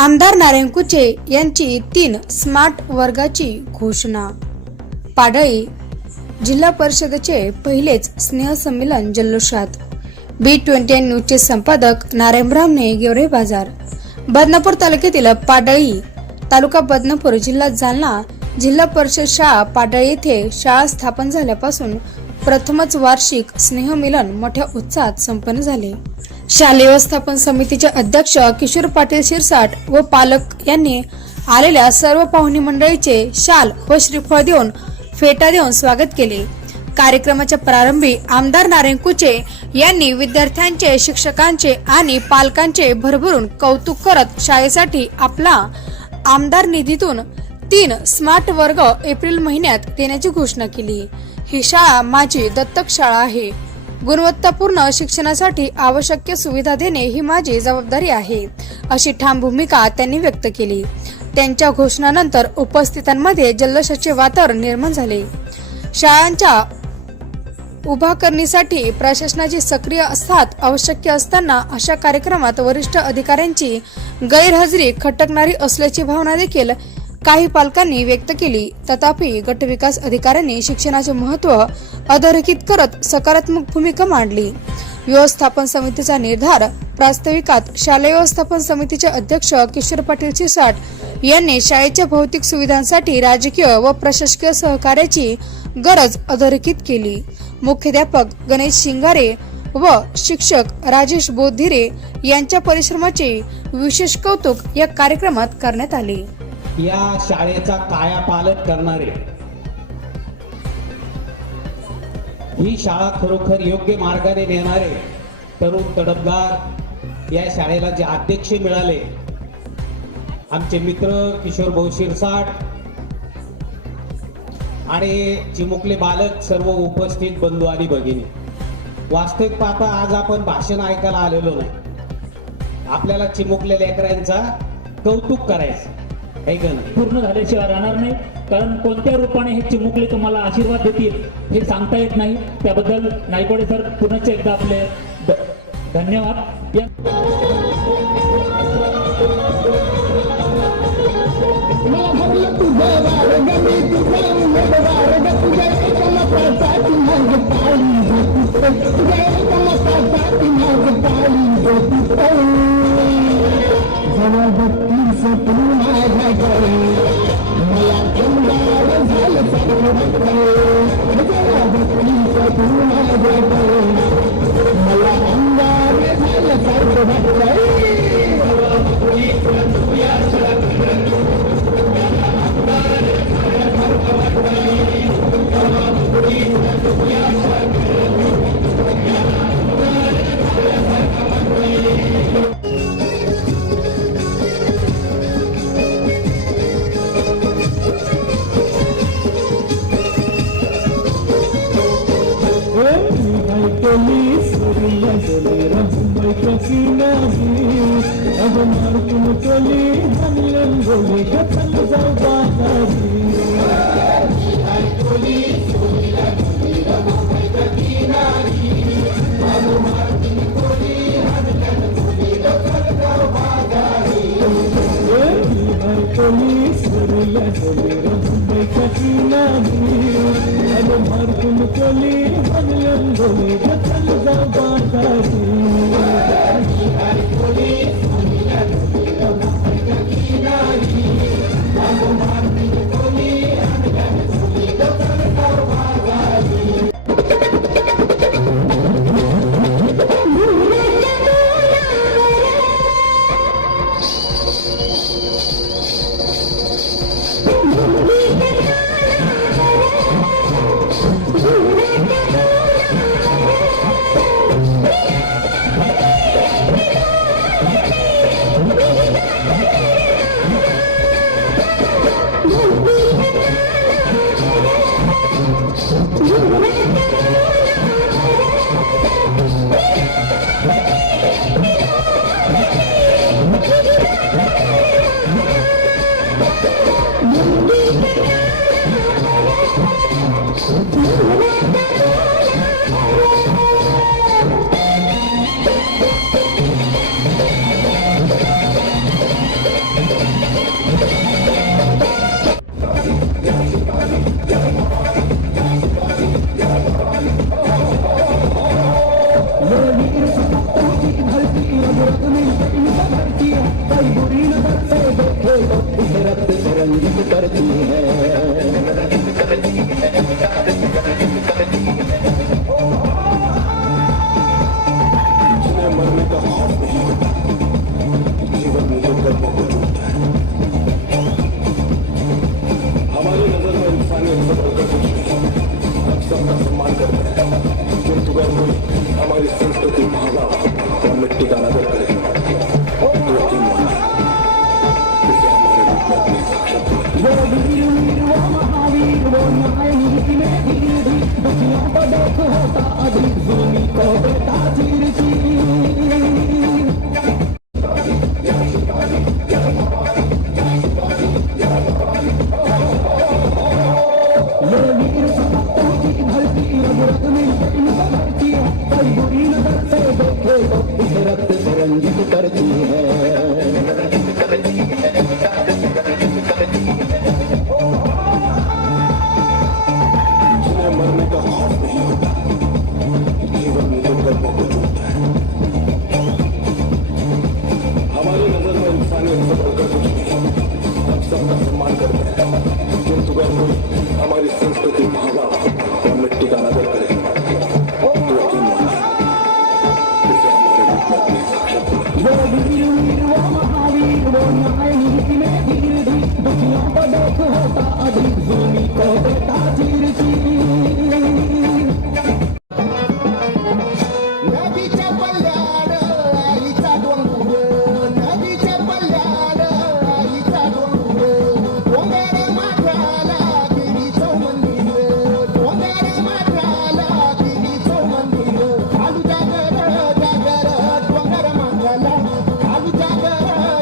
आमदार नारायण कुचे यांची 3 स्मार्ट वर्गाची घोषणा। पाडळी जिल्हा परिषदेचे पहिलेच स्नेहसंमेलन जल्लोषात। B29 न्यूजचे संपादक नारायणरावने गेवरे बाजार। बदनापूर तालुक्यातील पाडळी तालुका बदनापूर जिल्हा जालना जिल्हा परिषद शाळा पाडळी येथे शाळा स्थापन झाल्यापासून प्रथमच वार्षिक स्नेहमिलन मोठ्या उत्साहात संपन्न झाले। शालेय व्यवस्थापन समितीचे अध्यक्ष किशोर पाटील शिरसाट व पालक यांनी आलेल्या सर्व पाहुणे मंडळीचे शाल व श्रीफळ देऊन फेटा देऊन स्वागत केले। कार्यक्रमाच्या प्रारंभी आमदार नारायण कुचे यांनी विद्यार्थ्यांचे, शिक्षकांचे आणि पालकांचे भरभरून कौतुक करत शाळेसाठी आपला आमदार निधीतून 3 स्मार्ट वर्ग एप्रिल महिन्यात देण्याची घोषणा केली। ही शाळा माझी दत्तक शाळा आहे। गुणवत्तापूर्ण शिक्षणासाठी आवश्यक सुविधा देणे ही माझी जबाबदारी आहे, अशी ठाम भूमिका त्यांनी व्यक्त केली। त्यांच्या घोषणानंतर उपस्थितांमध्ये जल्लोषाचे वातावरण निर्माण झाले। शाळांच्या उभारणीसाठी प्रशासनाची सक्रिय साथ आवश्यक असताना अशा कार्यक्रमात वरिष्ठ अधिकाऱ्यांची गैरहजेरी खटकणारी असल्याची भावना देखील काही पालकांनी व्यक्त केली। तथापि गटविकास अधिकाऱ्यांनी शिक्षणाचे महत्त्व अधोरेखित करत सकारात्मक भूमिका मांडली। व्यवस्थापन समितीचा निर्धार प्रास्ताविकात शालेय व्यवस्थापन समितीचे अध्यक्ष किशोर पाटील शिरसाट यांनी शाळेच्या भौतिक सुविधांसाठी राजकीय व प्रशासकीय सहकार्याची गरज अधोरेखित केली। मुख्याध्यापक गणेश शिंगारे व शिक्षक राजेश बोधिरे यांच्या परिश्रमाचे विशेष कौतुक या कार्यक्रमात करण्यात आले। या शाळेचा कायापालट करणारे, ही शाळा खरोखर योग्य मार्गाने नेणारे तरुण तडफदार या शाळेला जे अध्यक्ष मिळाले, आमचे मित्र किशोर भाऊ शिरसाट आणि चिमुकले बालक, सर्व उपस्थित बंधू आणि भगिनी, वास्तविक पाहता आज आपण भाषण ऐकायला आलेलो नाही, आपल्याला चिमुकले लेकरांचा कौतुक करायचं पूर्ण झाल्याशिवाय राहणार नाही। कारण कोणत्या रूपाने हे चिमुकले तुम्हाला आशीर्वाद देतील हे सांगता येत नाही। त्याबद्दल नायकोडे सर पुन्हा एकदा आपले धन्यवाद। हमारी संस्कृति भावना और मिट्टी का आदर करें तो यकीन माना इसे हमारे रूप में अपने साक्षात नदीच्या पल्ल्याड आईचा डोंगर, नदीच्या पल्ल्याड आईचा डोंगर, डोंगर माथ्याला देवीचं मंदिर, डोंगर माथ्याला देवीचं मंदिर, खालू जागर जागर डोंगर माथ्याला, खालू जागर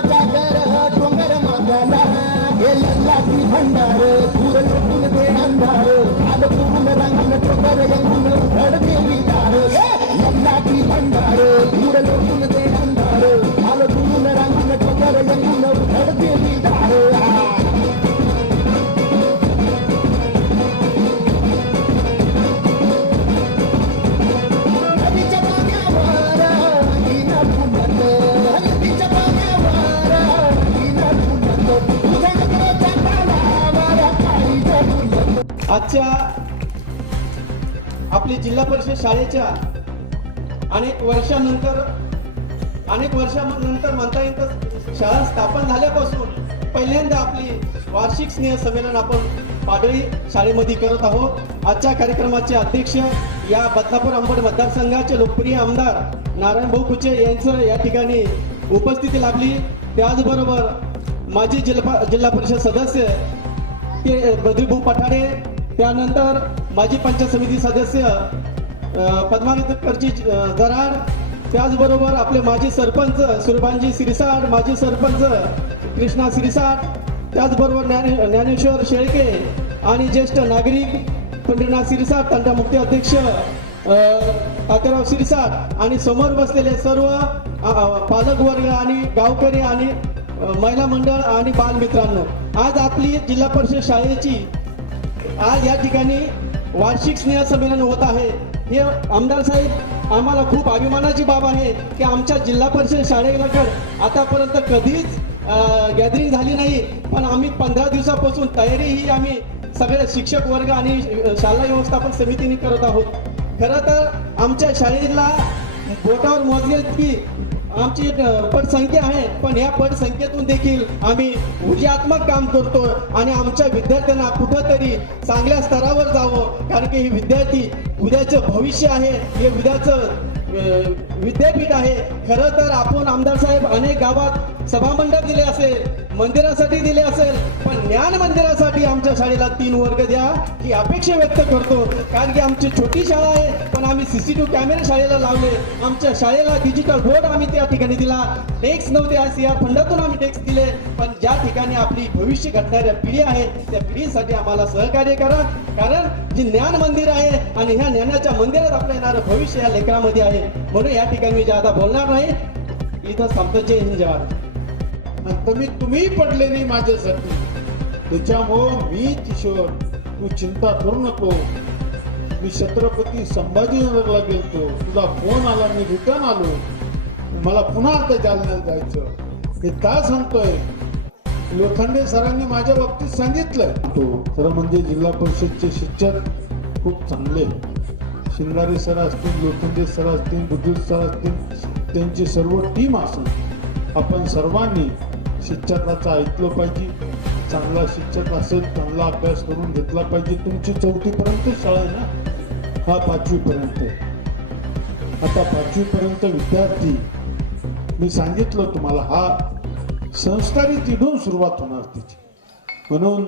जागर डोंगर माथ्याला, हे लल्लाची भंडार दूर लोटून दे अंधार, आलं पूर्ण रंगानं डोंगर रंगून घड देवी दार, लल्लाची भंडार दूर लोटून दे अंधार, आलं पूर्ण रंगानं डोंगर रंगून घड देवी दार. नदीच्या पाण्यावर रंगीन फुलत, नदीच्या पाण्यावर रंगीन फुलत, तुझ्या नजरेच्या तालावर काळीचं फुलत. आजच्या आपली जिल्हा परिषद शाळेच्या अनेक वर्षानंतर म्हणता येईल तर शाळा स्थापन झाल्यापासून पहिल्यांदा आपली वार्षिक स्नेह संमेलन आपण पाडळी शाळेमध्ये करत आहोत. आजच्या कार्यक्रमाचे अध्यक्ष या बदनापूर अंबड मतदारसंघाचे लोकप्रिय आमदार नारायणभाऊ कुचे यांचं या ठिकाणी उपस्थिती लाभली. त्याचबरोबर माजी जिल्हा परिषद सदस्य ते बद्रीभाऊ पठाडे, त्यानंतर माजी पंचायत समिती सदस्य पद्मावती दराड, त्याचबरोबर आपले माजी सरपंच सुरभानजी सिरसाट, माजी सरपंच कृष्णा सिरसाट, त्याचबरोबर ज्ञानेश्वर शेळके आणि ज्येष्ठ नागरिक पंढरीनाथ सिरसाट, तंटा मुक्ती अध्यक्ष तात्याराव सिरसाट आणि समोर बसलेले सर्व पालक वर्ग आणि गावकरी आणि महिला मंडळ आणि बालमित्रांनो, आज आपली जिल्हा परिषद शाळेची आज या ठिकाणी वार्षिक स्नेह संमेलन होत आहे. हे आमदार साहेब आम्हाला खूप अभिमानाची बाब आहे की आमच्या जिल्हा परिषद शाळेकडे आतापर्यंत कधीच गॅदरिंग झाली नाही, पण आम्ही 15 दिवसापासून तयारी ही आम्ही सगळे शिक्षक वर्ग आणि शाळा व्यवस्थापन समितीने करत आहोत. खरं तर आमच्या शाळेला बोटावर मोजले की आमची पटसंख्या आहे, पण या पटसंख्येतून देखील आम्ही ऊर्जात्मक काम करतो आणि आमच्या विद्यार्थ्यांना कुठंतरी चांगल्या स्तरावर जावं, कारण की हे विद्यार्थी उद्याचं भविष्य आहे, हे उद्याचं विद्यापीठ आहे. खरं तर आपण आमदार साहेब अनेक गावात सभामंडप दिले असेल, मंदिरासाठी दिले असेल, पण ज्ञान मंदिरासाठी आमच्या शाळेला 3 वर्ग द्या ही अपेक्षा व्यक्त करतो. कारण की आमची छोटी शाळा आहे, पण आम्ही CCTV कॅमेरे शाळेला लावले, आमच्या शाळेला डिजिटल बोर्ड आम्ही त्या ठिकाणी दिला, डेस्क नव्हते आज या फंडातून आम्ही डेस्क दिले. पण ज्या ठिकाणी आपली भविष्य घडणाऱ्या पिढी आहे त्या पिढीसाठी आम्हाला सहकार्य करा, कारण जे ज्ञान मंदिर आहे आणि ह्या ज्ञानाच्या मंदिरात आपलं येणारं भविष्य या लेकरामध्ये आहे. म्हणून या ठिकाणी मी ज्यादा बोलणार नाही, इथं संपतो. जय हिंद, जय भारत. तुम्ही पडले नाही माझ्यासाठी, त्याच्यामुळं मी किशोर, तू चिंता करू नको. मी छत्रपती संभाजीनगरला गेलतो, तुझा फोन आला, मी रिटर्न आलो. मला पुन्हा आता जालन्यात जायचं हे का सांगतोय. लोखंडे सरांनी माझ्या बाबतीत सांगितलंय. खरं म्हणजे जिल्हा परिषदचे शिक्षक खूप चांगले, शिंगारे सर असतील, लोखंडे सर असतील, बुद्रुक सर असतील, त्यांची सर्व टीम असेल. आपण सर्वांनी शिक्षकाचं ऐकलं पाहिजे. चांगला शिक्षक असेल, चांगला अभ्यास करून घेतला पाहिजे. तुमची 4थी पर्यंत शाळा आहे ना, हा 5वी पर्यंत. आता 5वी पर्यंत विद्यार्थी, मी सांगितलं तुम्हाला, हा संस्कारी तिथून सुरुवात होणार तिची. म्हणून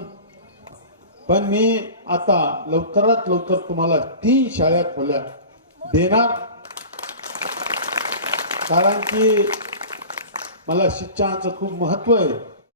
पण मी आता लवकरात लवकर तुम्हाला 3 शाळा खोल्या देणार, कारण की मला शिक्षणाचं खूप महत्व आहे.